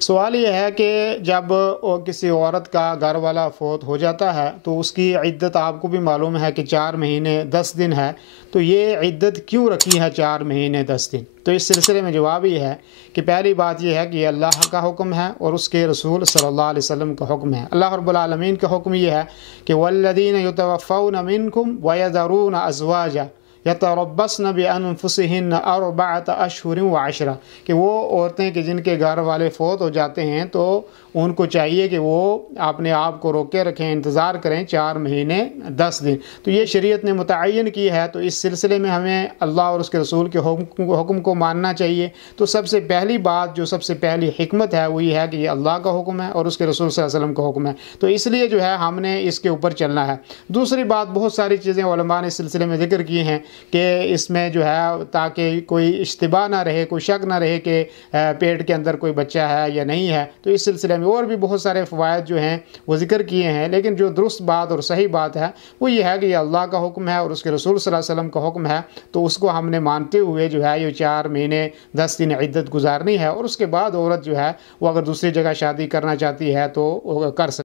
सवाल ये है कि जब किसी औरत का घर वाला फ़ौत हो जाता है तो उसकी इद्दत आपको भी मालूम है कि 4 महीने 10 दिन है। तो ये इद्दत क्यों रखी है 4 महीने 10 दिन? तो इस सिलसिले में जवाब ये है कि पहली बात ये है कि ये अल्लाह का हुक्म है और उसके रसूल सल्लल्लाहु अलैहि वसल्लम का हुक्म है। अल्लाह रब्बुल आलमीन का हुक्म ये है कि वल्लज़ीना युतवफ़्फ़ौना मिनकुम व यज़रूना अज़वाजा यतरब्बस्न बिअन्फुसिहिन्न अर्बअत अशहुरिन व अशरा, कि वो औरतें कि जिनके घर वाले फ़ौत हो जाते हैं तो उनको चाहिए कि वो अपने आप को रोके रखें, इंतज़ार करें 4 महीने 10 दिन। तो ये शरीयत ने मुतअय्यन की है। तो इस सिलसिले में हमें अल्लाह और उसके रसूल के हुक्म को मानना चाहिए। तो सबसे पहली बात, जो सबसे पहली हिकमत है वो ये है कि ये अल्लाह का हुक्म है और उसके रसूल सल्लल्लाहु अलैहि वसल्लम का हुक्म है। तो इसलिए जो है हमने इसके ऊपर चलना है। दूसरी बात, बहुत सारी चीज़ें उलमा ने इस सिलसिले में ज़िक्र की हैं कि इसमें जो है ताकि कोई इश्तिबा ना रहे, कोई शक ना रहे कि पेट के अंदर कोई बच्चा है या नहीं है। तो इस सिलसिले में और भी बहुत सारे फ़वाइद जो हैं वो ज़िक्र किए हैं, लेकिन जो दुरुस्त बात और सही बात है वो ये है कि ये अल्लाह का हुक्म है और उसके रसूल सल्लल्लाहु अलैहि वसल्लम का हुक्म है। तो उसको हमने मानते हुए जो है ये 4 महीने 10 दिन इद्दत गुजारनी है और उसके बाद औरत जो है वो अगर दूसरी जगह शादी करना चाहती है तो वो कर सकती है।